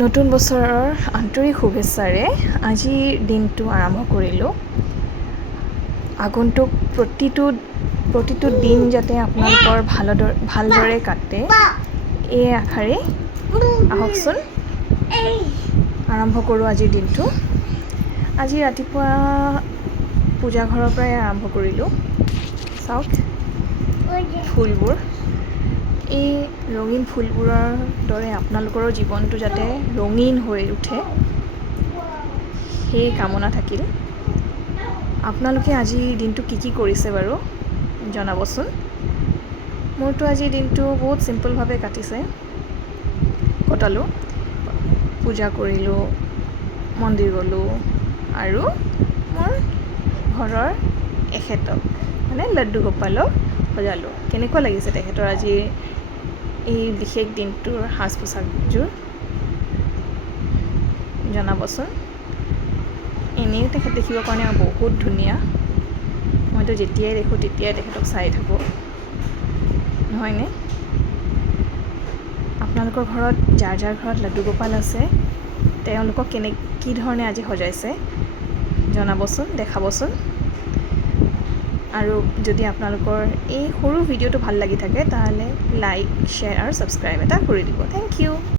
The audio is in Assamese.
নতুন বছৰৰ আন্তৰিক শুভেচ্ছাৰে আজিৰ দিনটো আৰম্ভ কৰিলোঁ। আগন্তুক প্ৰতিটো দিন যাতে আপোনালোকৰ ভালদৰে কাটে এই আশাৰে আহকচোন আৰম্ভ কৰোঁ আজিৰ দিনটো। আজি ৰাতিপুৱা পূজা ঘৰৰ পৰাই আৰম্ভ কৰিলোঁ। চাওক ফুলবোৰ, এই ৰঙীন ফুলবোৰৰ দৰে আপোনালোকৰো জীৱনটো যাতে ৰঙীন হৈ উঠে সেই কামনা থাকিল। আপোনালোকে আজিৰ দিনটো কি কৰিছে বাৰু জনাবচোন। মোৰতো আজিৰ দিনটো বহুত চিম্পলভাৱে কটালোঁ। পূজা কৰিলোঁ, মন্দিৰ গ'লোঁ আৰু মোৰ ঘৰৰ এখেতক লাড্ডু গোপালক সজালোঁ। কেনেকুৱা লাগিছে তেখেতৰ আজিৰ এই বিশেষ দিনটোৰ সাজ পোছাকযোৰ জনাবচোন। এনেই তেখেত দেখিবৰ কাৰণে বহুত ধুনীয়া। মইতো যেতিয়াই দেখোঁ তেতিয়াই তেখেতক চাই থাকোঁ, নহয়নে? আপোনালোকৰ ঘৰত যাৰ ঘৰত লাড্ডু গোপাল আছে তেওঁলোকক কি ধৰণে আজি সজাইছে জনাবচোন, দেখাবচোন। আৰু যদি আপোনালোকৰ এই সৰু ভিডিঅ'টো ভাল লাগি থাকে তাহলে লাইক, শ্বেয়াৰ আৰু ছাবস্ক্ৰাইব এটা কৰি দিব। Thank U.